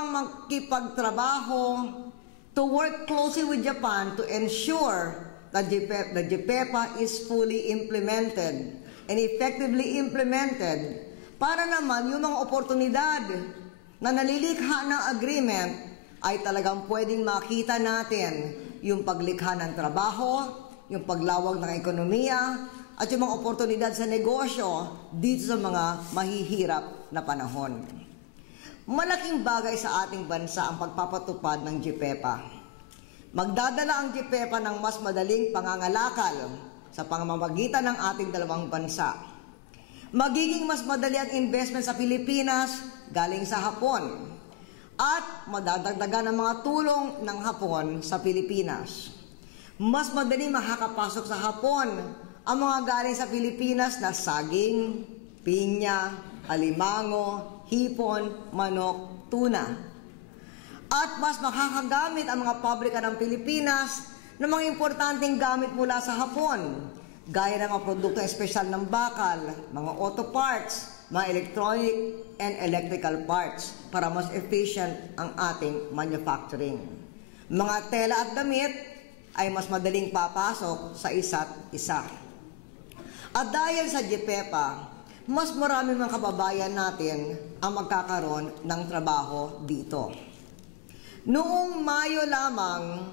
bang makipagtrabaho to work closely with Japan to ensure that the JPEPA is fully implemented and effectively implemented para naman yung mga oportunidad na nalilikha ng agreement ay talagang pwedeng makita natin yung paglikha ng trabaho, yung paglawag ng ekonomiya, at yung mga oportunidad sa negosyo dito sa mga mahihirap na panahon. Malaking bagay sa ating bansa ang pagpapatupad ng JPEPA. Magdadala ang JPEPA ng mas madaling pangangalakal sa pamamagitan ng ating dalawang bansa. Magiging mas madali ang investment sa Pilipinas galing sa Hapon at madadagdagan ang mga tulong ng Hapon sa Pilipinas. Mas madali makakapasok sa Hapon ang mga galing sa Pilipinas na saging, pinya, alimango, hipon, manok, tuna. At mas makakagamit ang mga pabrika ng Pilipinas ng mga importanteng gamit mula sa Hapon, gaya ng mga produktong espesyal ng bakal, mga auto parts, mga electronic and electrical parts para mas efficient ang ating manufacturing. Mga tela at damit ay mas madaling papasok sa isa't isa. At dahil sa JPEPA, mas marami mga kababayan natin ang magkakaroon ng trabaho dito. Noong Mayo lamang,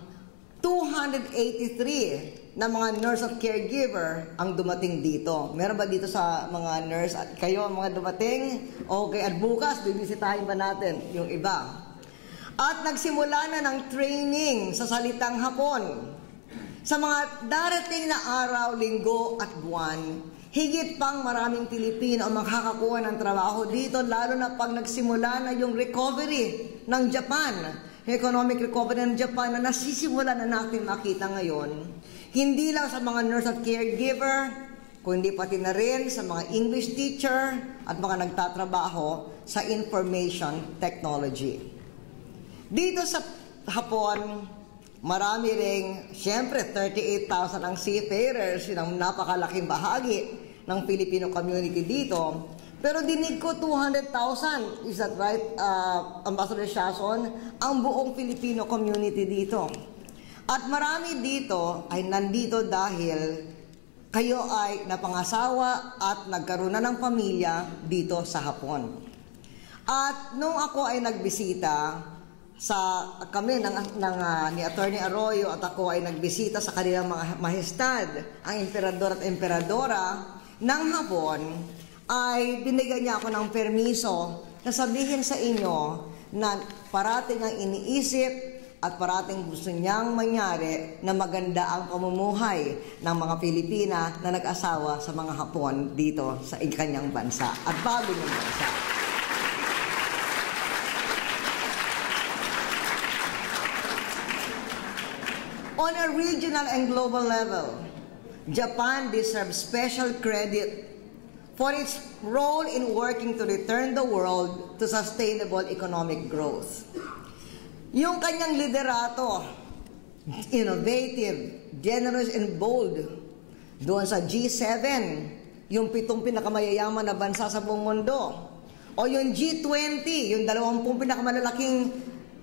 283 na mga nurse at caregiver ang dumating dito. Meron ba dito sa mga nurse at kayo ang mga dumating? Okay, at bukas, bibisitahin ba natin yung iba? At nagsimula na ng training sa salitang Hapon. Sa mga darating na araw, linggo at buwan, higit pang maraming Pilipino ang makakakuha ng trabaho dito, lalo na pag nagsimula na yung recovery ng Japan, economic recovery ng Japan na nasisimula na natin makita ngayon. Hindi lang sa mga nurse at caregiver, kundi pati na rin sa mga English teacher at mga nagtatrabaho sa information technology. Dito sa Hapon, marami ring, siyempre, 38,000 ang seafarers, yun ang napakalaking bahagi ng Filipino community dito. Pero dinig ko 200,000, is that right, Ambassador Shason, ang buong Filipino community dito. At marami dito ay nandito dahil kayo ay napangasawa at nagkaroon na ng pamilya dito sa Hapon. At nung ako ay nagbisita, ni Attorney Arroyo at ako ay nagbisita sa kanilang mga mahestad, ang emperador at emperadora ng Hapon, ay binigyan niya ako ng permiso na sabihin sa inyo na parating ang iniisip at parating gusto niyang mangyari na maganda ang pamumuhay ng mga Pilipina na nag-asawa sa mga Hapon dito sa kanyang bansa at bago niyang bansa. On a regional and global level, Japan deserves special credit for its role in working to return the world to sustainable economic growth. Yung kanyang liderato, innovative, generous, and bold, doon sa G7, yung 7 pinakamayayaman na bansa sa buong mundo, o yung G20, yung 20 pinakamalalaking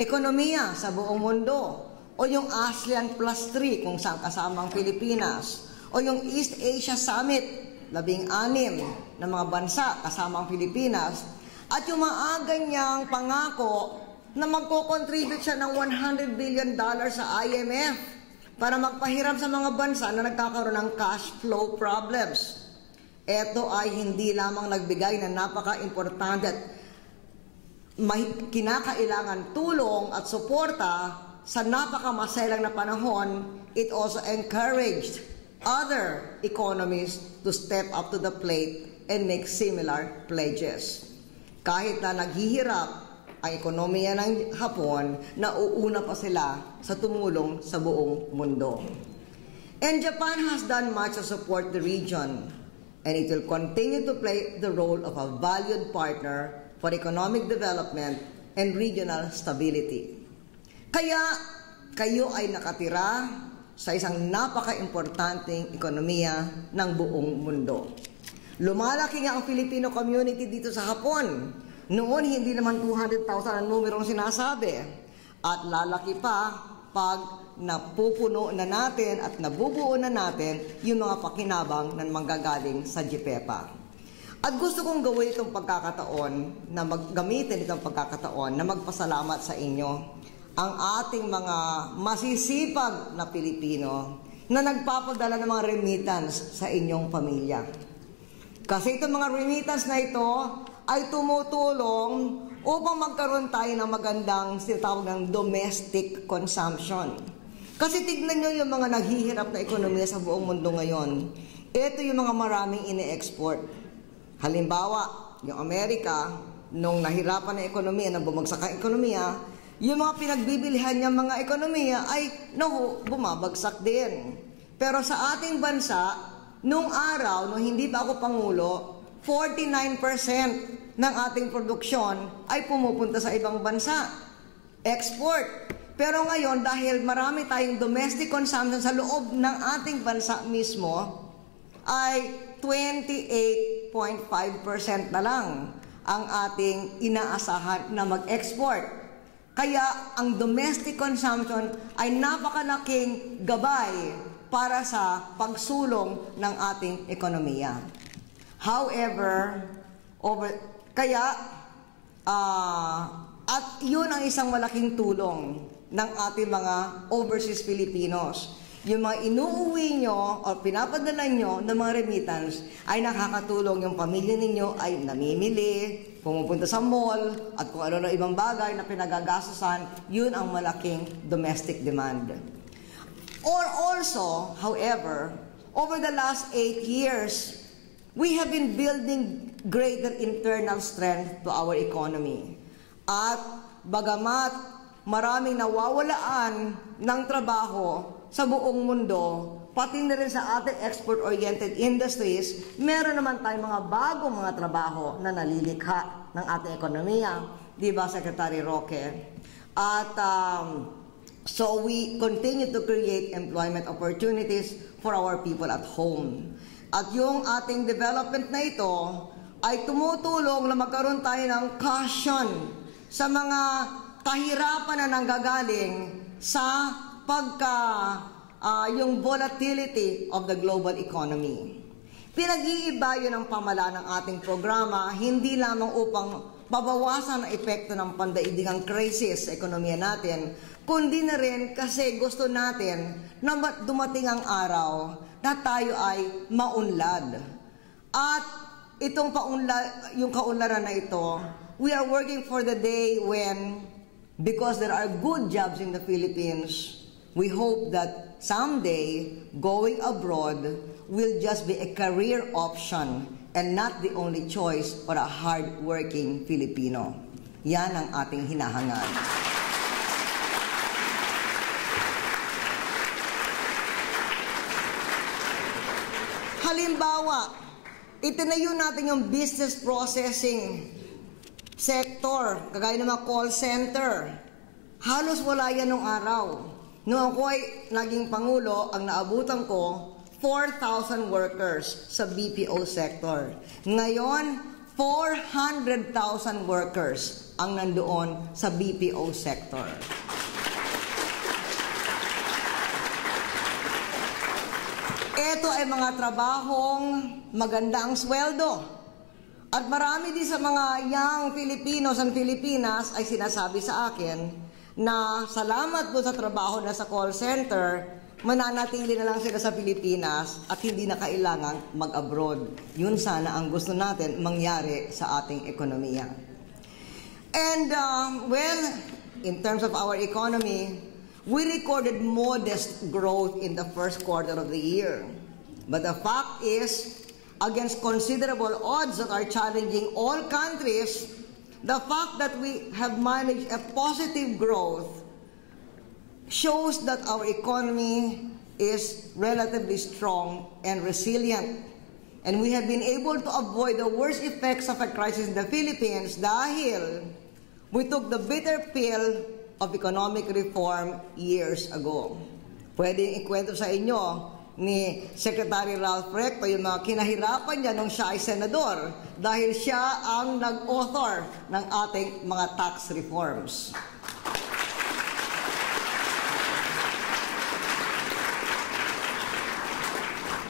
ekonomiya sa buong mundo, o yung ASEAN Plus 3 kung saan kasama ang Pilipinas, o yung East Asia Summit, 16 na mga bansa kasama ang Pilipinas, at yung maaga niyang pangako na magko-contribute siya ng $100 billion sa IMF para magpahiram sa mga bansa na nagkakaroon ng cash flow problems. Ito ay hindi lamang nagbigay na napaka-importante at kinakailangan tulong at suporta sa napakamaselang na panahon, it also encouraged other economies to step up to the plate and make similar pledges. Kahit na naghihirap ang ekonomiya ng Hapon, nauuna pa sila sa tumulong sa buong mundo. And Japan has done much to support the region, and it will continue to play the role of a valued partner for economic development and regional stability. Kaya kayo ay nakatira sa isang napaka-importanteng ekonomiya ng buong mundo. Lumalaki nga ang Filipino community dito sa Hapon. Noon, hindi naman 200,000 ang numerong sinasabi. At lalaki pa pag napupuno na natin at nabubuo na natin yung mga pakinabang na manggagaling sa GPEPA. At gusto kong gawin itong pagkakataon, gamitin itong pagkakataon na magpasalamat sa inyo, ang ating mga masisipag na Pilipino na nagpapadala ng mga remittance sa inyong pamilya. Kasi itong mga remittance na ito ay tumutulong upang magkaroon tayo ng magandang tinatawag ng domestic consumption. Kasi tignan nyo yung mga naghihirap na ekonomiya sa buong mundo ngayon. Ito yung mga maraming ine-export. Halimbawa, yung Amerika, nung nahirapan na ekonomiya, nang bumagsak ang ekonomiya, yung mga pinagbibilihan niya mga ekonomiya ay bumabagsak din. Pero sa ating bansa, nung araw, nung hindi pa ako Pangulo, 49% ng ating produksyon ay pumupunta sa ibang bansa. Export. Pero ngayon, dahil marami tayong domestic consumption sa loob ng ating bansa mismo, ay 28.5% na lang ang ating inaasahan na mag-export. Kaya ang domestic consumption ay napakalaking gabay para sa pagsulong ng ating ekonomiya. However, at yun ang isang malaking tulong ng ating mga overseas Filipinos. Yung mga inuuwi nyo o pinapadala nyo ng mga remittance ay nakakatulong, yung pamilya ninyo ay namimili, pumupunta sa mall, at kung ano na ibang bagay na pinagagastusan, yun ang malaking domestic demand. Or also, however, over the last 8 years, we have been building greater internal strength to our economy. At bagamat maraming nawawalaan ng trabaho sa buong mundo, pati na rin sa ating export-oriented industries, meron naman tayong mga bagong mga trabaho na nalilikha ng ating ekonomiya. Di ba, Secretary Roque? At so we continue to create employment opportunities for our people at home. At yung ating development na ito ay tumutulong na magkaroon tayo ng caution sa mga kahirapan na nanggagaling sa yung volatility of the global economy. Pinag-iiba yun ang pamalaan ng ating programa, hindi lamang upang mabawasan ang epekto ng pandaigdigang crisis sa ekonomiya natin, kundi na rin kasi gusto natin na dumating ang araw na tayo ay maunlad. At itong yung kaunlaran na ito, we are working for the day when, because there are good jobs in the Philippines, we hope that someday going abroad will just be a career option and not the only choice for a hard-working Filipino. Yan ang ating hinahangad. Halimbawa, itinayo natin yung business processing sector, kagaya ng mga call center. Halos wala yan nung araw. Noong ako ay naging Pangulo, ang naabutan ko, 4,000 workers sa BPO sector. Ngayon, 400,000 workers ang nandoon sa BPO sector. Ito ay mga trabahong maganda ang sweldo. At marami din sa mga young Filipinos and Filipinas ay sinasabi sa akin na salamat po sa trabaho na sa call center, mananatili na lang sila sa Pilipinas at hindi na kailangang mag-abroad. Yun sana ang gusto natin mangyari sa ating ekonomiya. And well, in terms of our economy, we recorded modest growth in the first quarter of the year. But the fact is, against considerable odds that are challenging all countries, the fact that we have managed a positive growth shows that our economy is relatively strong and resilient. And we have been able to avoid the worst effects of a crisis in the Philippines dahil we took the bitter pill of economic reform years ago. Pwedeng ikwento sa inyo ni Secretary Ralph Recto yung mga kinahirapan niya nung siya ay senador dahil siya ang nag-author ng ating mga tax reforms.